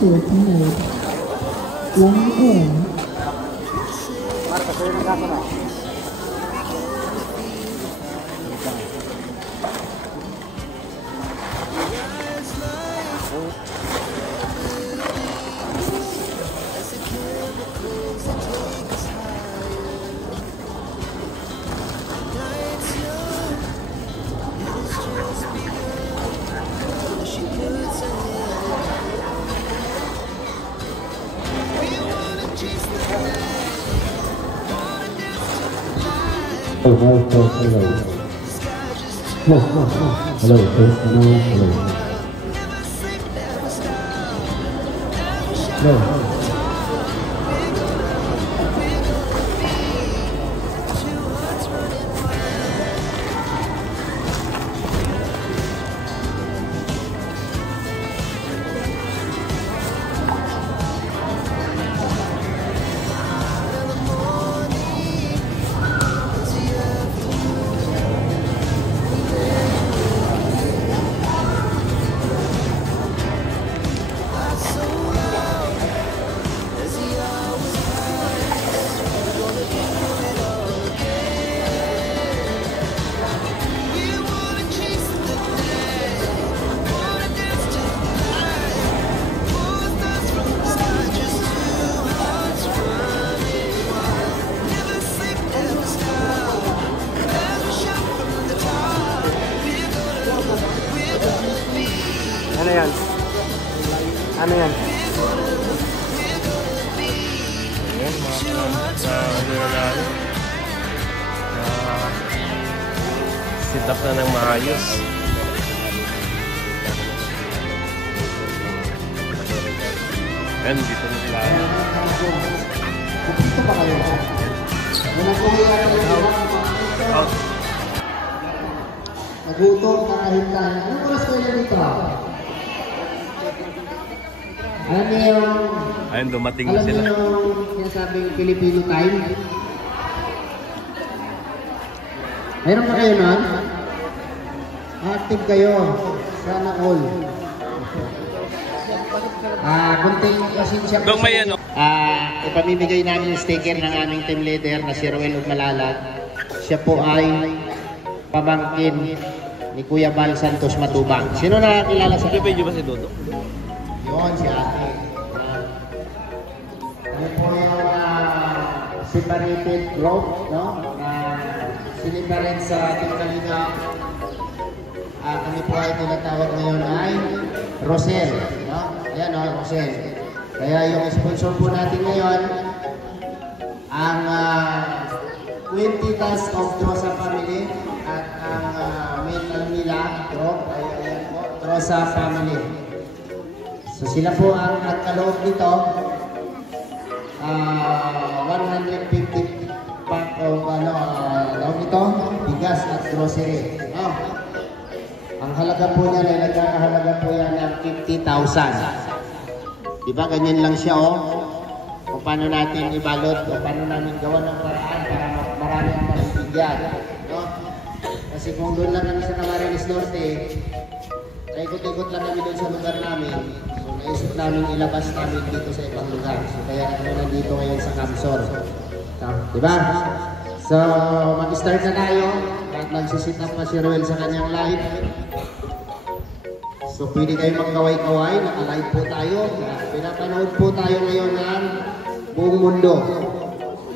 Insert mode. Long air. Hello. No. Ano yan? Ano yan? Ayan, sit up na ng maayos. Ayan, dito na sila. Dito pa kayo. Out. Nagutom kahit tayo. Anong oras kayo dito? Alam niyo yung... Ayun, dumating na sila. Alam niyo yung sinasabing Filipino time? Mayroon pa kayo nun? Active kayo. Sana all. Kunting pasensya po. Dong, may ano? Ipamimigay namin yung sticker ng aming team leader na si Roel Ugmalala. Siya po ay pamangkin ni Kuya Bal Santos Matubang. Sino nakakilala sa May video ba si Dodo? yun, si ate. Ano po yung separated group, no? Siniparate sa ating kalinga. Kami po ay tinatawag ngayon ay Rosel, no? Ayan, no? Rosel. Kaya yung sponsor po natin ngayon, ang 20 tons of Trosa family at ang metal nila, ay ayan po, Trosa family. So sila po ang nagkaloob nito, 150 pack of nito, bigas at grocery. Ang halaga po niya ay nagkakahalaga po yan ng 50,000. Diba ganyan lang siya kung paano natin ibalot, kung paano namin gawa ng paraan para marami ang maibigyan. No? Kasi kung doon lang kami sa Camarines Norte, ikot-ikot lang kami doon sa lugar namin. So naisip namin ilabas namin dito sa ibang lugar. So kaya kami nandito ngayon sa Camsor. So, diba? So mag-start na tayo at magsisit up pa si Roel sa kanyang live. So pwede kayo magkaway-kaway, naka-live po tayo. Pinapanood po tayo ngayon ng buong mundo.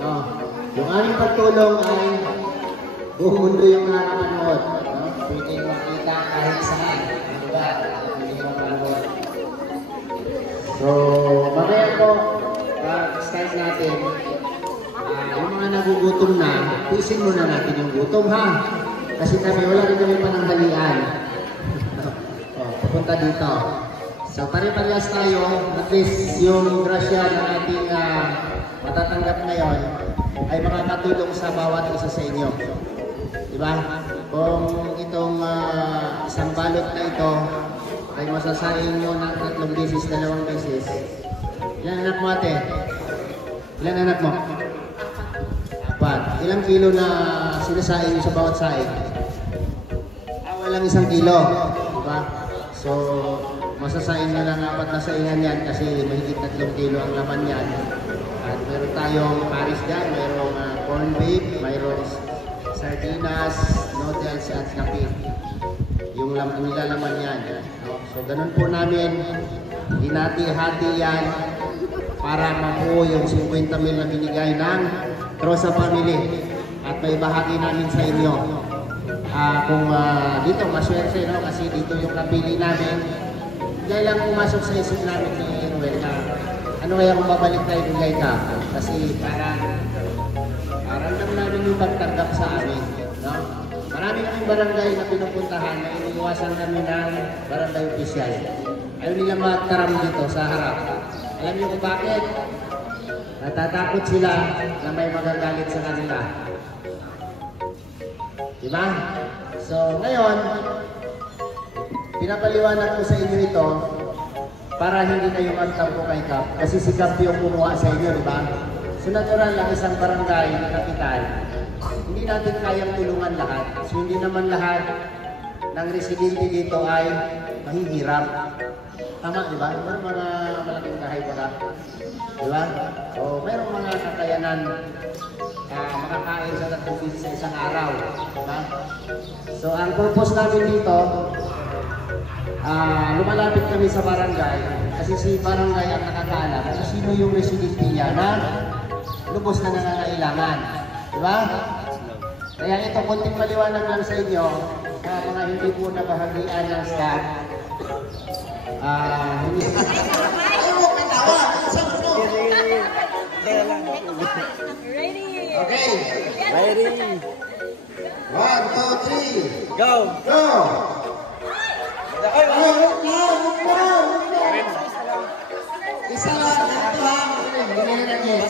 No? Yung aming pagtulong ay buong mundo yung nakapanood. No? Pwede makita kahit saan. Diba? Pwede mapanood. So mamaya po, start natin. Yung mga nagugutom na, pusin muna natin yung gutom ha. Kasi kami, wala rin kami pananghalian. Punta dito. So pare-parehas tayo, at least yung grasya na ating matatanggap ngayon ay makakatulong sa bawat isa sa inyo. Diba? Kung itong isang balot na ito ay masasayin nyo ng 3 beses, 2 beses. Ilan anak mo ate? Ilan anak mo? 4. Ilang kilo na sinasain nyo sa bawat saing? lang 1 kilo. Diba? So, masasain nyo lang 4 na saihan yan kasi mahigit 3 kilo ang laman yan. At meron tayong paris dyan, mayroong corn beef, mayroong sardinas, noodles at kape. Yung nilalaman yan. No? So, ganun po namin, hinati-hati yan para mabuo yung 50 mil na binigay ng Trosa Family. At may bahagi namin sa inyo. Kung dito maswerte, no? Kasi dito yung napili namin. Hindi lang pumasok sa isip namin ni Ruel na ano kaya kung babalik tayo kay ka. Kasi para ramdam namin yung pagtanggap sa amin. No? Marami kaming barangay na pinupuntahan na iniiwasan kami ng barangay official. Ayaw nila magtaram dito sa harap. Alam niyo kung bakit? Natatakot sila na may magagalit sa kanila. Diba? So, ngayon, pinapaliwanag ko sa inyo ito para hindi kayo magtampo kay Kap. Kasi si Kap yung kumuha sa inyo, diba? So, natural lang isang barangay na kapital. Hindi natin kayang tulungan lahat. So, hindi naman lahat ng residente dito ay mahihirap. Tama, diba? Mayroong mga malaking bahay ba? Diba? O, mayroong mga kakayanan makakain sa 3 beses sa isang araw. Diba? So, ang purpose namin dito, lumalapit kami sa barangay kasi si barangay ang nakakaalam kung sino yung residente niya na lubos na nangangailangan. Diba? Kaya ito, konting maliwanag lang sa inyo sa mga hindi po nabahagian ng staff. Hindi. Okay. Ready. 1, 2, 3. Go. Go! Isa lang, ito ha. Hindi na niya.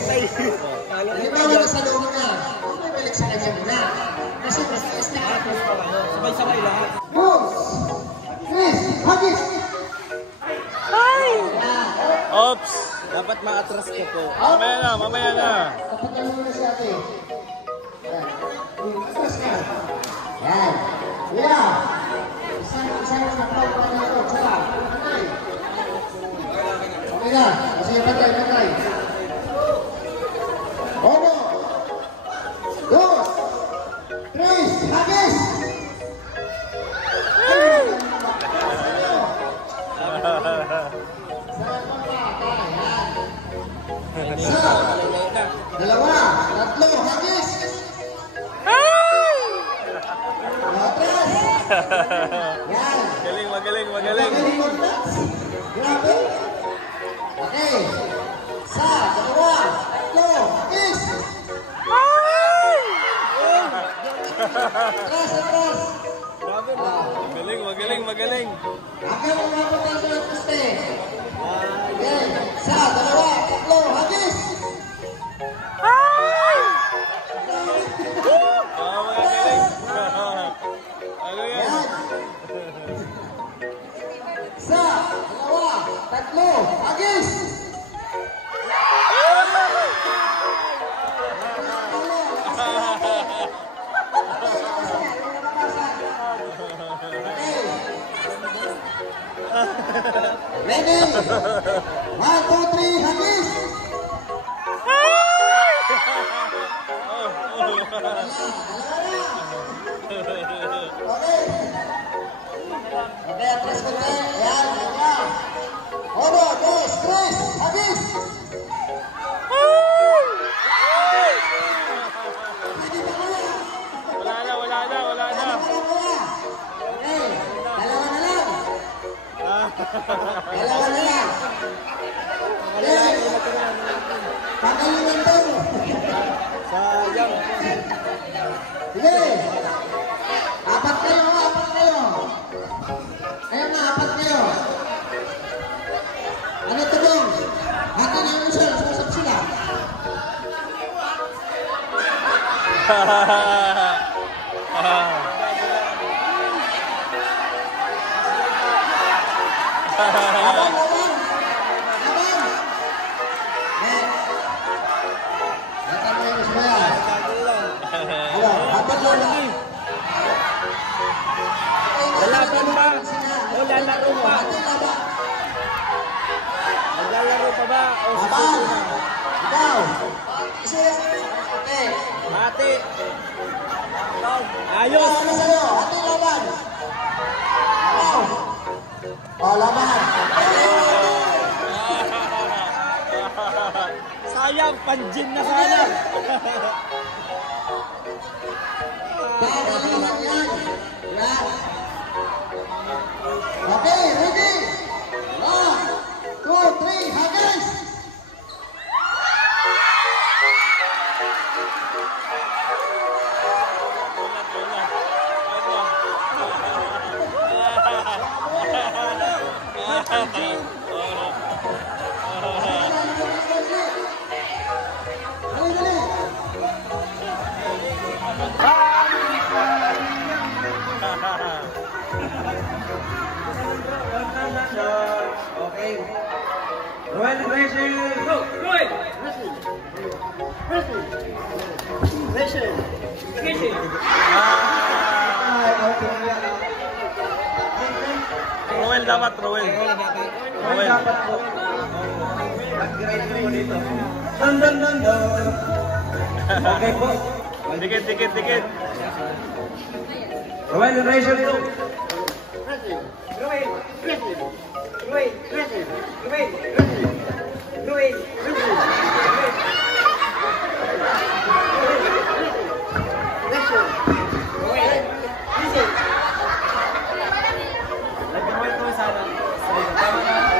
Halimbawa na sa loob na. Huwag may balik sa kanya muna. Kasi basta istikat mo. Sabay-sabay lahat. Moves! Chris! Hagis! Oops! Dapat ma-atras ka po. Mamaya na, mamaya na. Kapag mo na si ate. Yan. Atras ka. Yan. Kuya! Isang na crowd pa na ito. Tsaka. Okay na. Kasi patay. Obo! 2! 3! Hagis! Isa, 2, 3, hagis! Atras! Yan! Magaling. Magaling mo nuts! Grabe! Okay! Isa, 2, 3, hagis! Atras! Magaling. Hanggang magpapatay sa poste! Okay! Isa, 2, 3, hagis! Yan! Isa, 2, 3, hagis! Ready? 1, 2, 3, hagis! Okay, atras ko na. Ayan, ayan. 1, 2, 3, hagis! Pwede ba kaya? Wala na. Okay, dalawa na lang. Okay, pagalingan to. Sayang. Sige. 4 kayo. Ayan na, 4 kayo. Ano ito dong? Hati na yung sir, susap sila. Abang. Hatan mo yung ismaya. Ano, hatan mo lang. Okay. Mati. Ayos! Ano sa'yo? Ate laban! O, laban! Sayang, panjin na sana. Okay, ready? 1, 2, 3, Hagans! Okay. Royal Racing, go! Royal! Roel dapat, Roel. Roel. Okay po. Dikit. Roel Racing, go!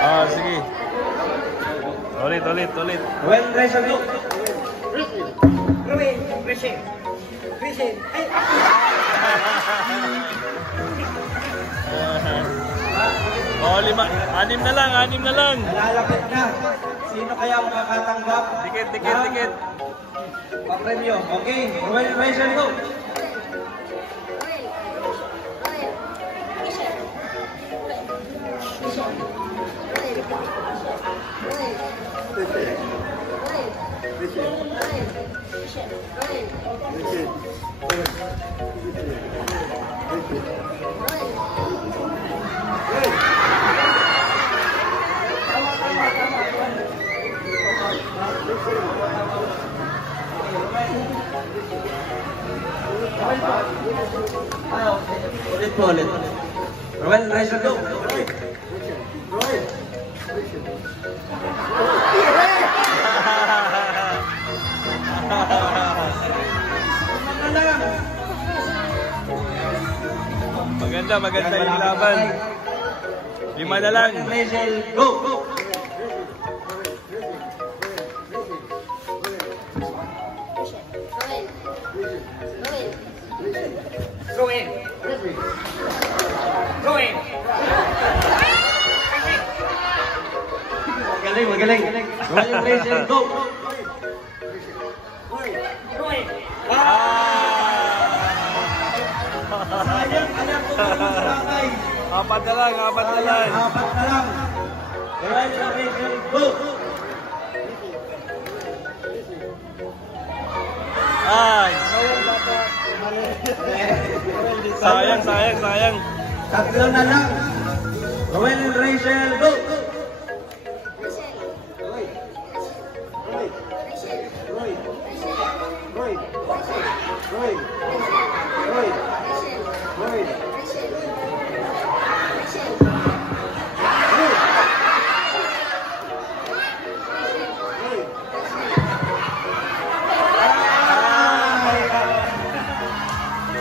Ah, sige. Ulit. Roel Racing, go! Oh, 5. 6 na lang. Lalapit na. Sino kaya ang makakatanggap? Dikit. Pa-premyo. Okay. Royal Racing, go! Ulit. Royal Racing, go! Maganda yung laban. 5 na lang. Royal Racing, go! Magaling. Royal Racing, go! Sayang, alam ko kung barangay. 4 na lang. 4 na lang. Royal Racing, go! Ay. Sayang. 3 na lang. Royal Racing, go!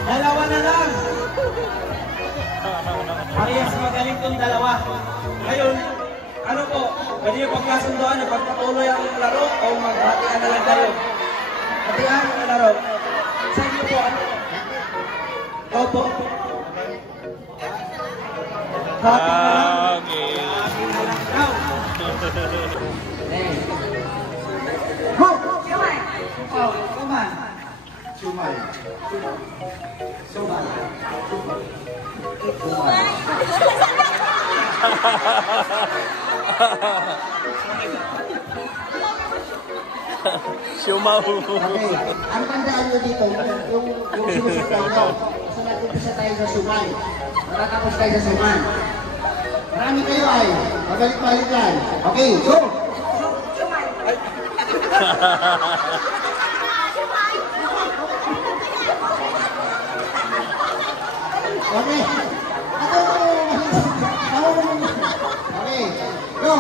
Dalawa na lang. Parehas magaling tong dalawa. Ngayon, ano po, pwede yung pagkasundoan na pagpatuloy ang laro o maghatian na lang tayo. Hatian ang laro. Sa inyo po, ano? Opo. Hati na lang. Okay. Go! Go! Oh, come on. Sumay. Siumaw. Okay, ang tandaan nyo dito, yung sinusundan nyo. Kasi nag-umpisa tayo sa sumay. Matatapos tayo sa suman. Marami kayo ay mabalik-balik yan. Okay, go! Okay. Okay. Go.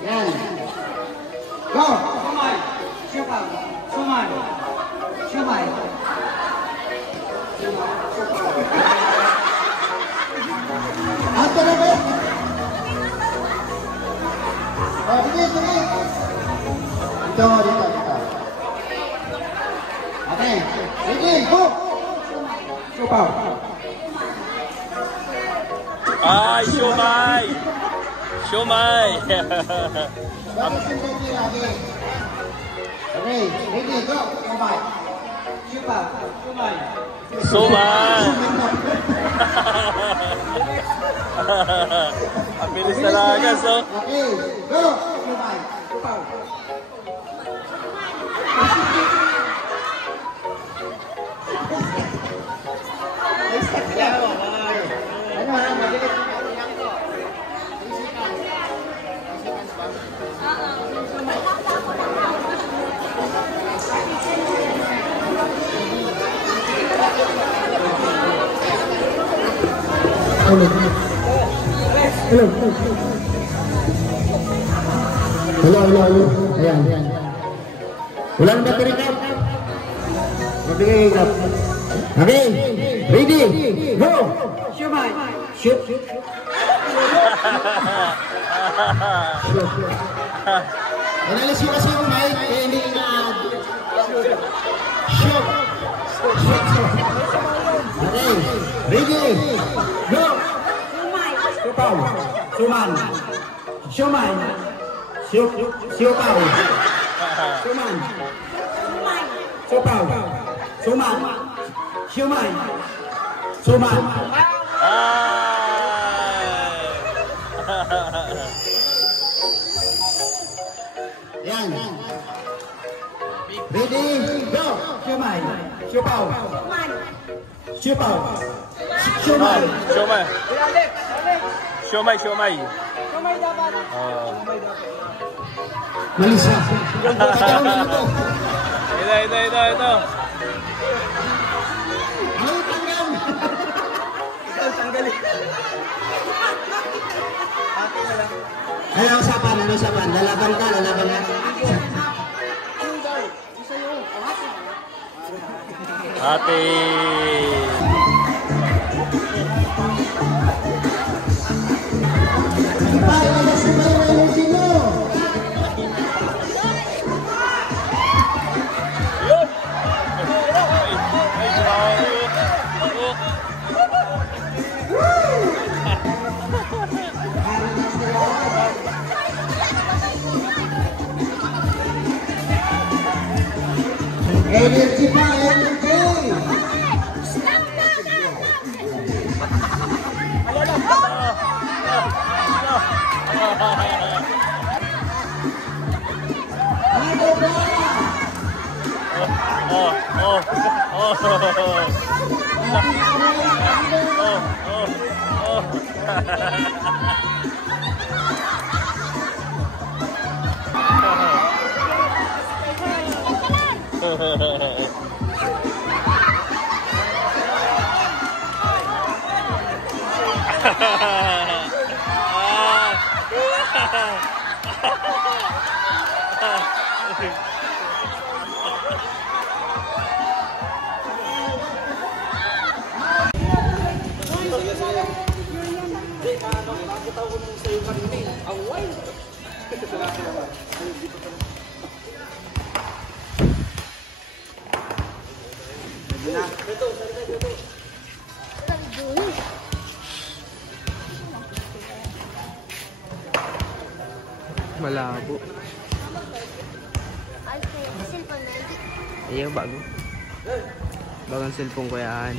Yan. Go. Sumay. Siupaw. Sumay. Sumay. Ato na ba? Oh, sige, sige. Dito. Okay. Sige, go. Siupaw. Ay, siomay! Siomay! Bakit hindi lagi? Okay, ready, go. Sumay. Siupaw. Sumay. Sumay! Ang bilis talaga, so. Okay, go. Sumay. Siupaw. Ano, mabilis. Hello. Ayan. Wala nang battery cap. Battery cap. Okay. Ready. Go. Siumay. Shoot. Analis ko kasi yung mic, kaya hindi na shoot. Okay, ready, go! Siupaw. Suman. Siumay. Siupaw. Suman. Siupaw. Suman. Siumay. Suman. Yan. Ready, go! Siumay. Siupaw. Siupaw. Siumay. Siomay. Siomay, siomay. Malisa. Kataon na ito. Ito. Ay, tanggal. Ano usapan? Lalaban ka. Ate! Energy pa, energy! Malabo. Iya, bago. Bagang cellphone ko yan.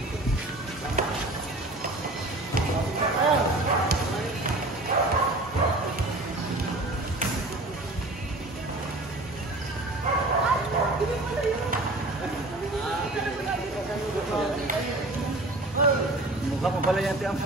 Mukha pa pala yan, Tiang.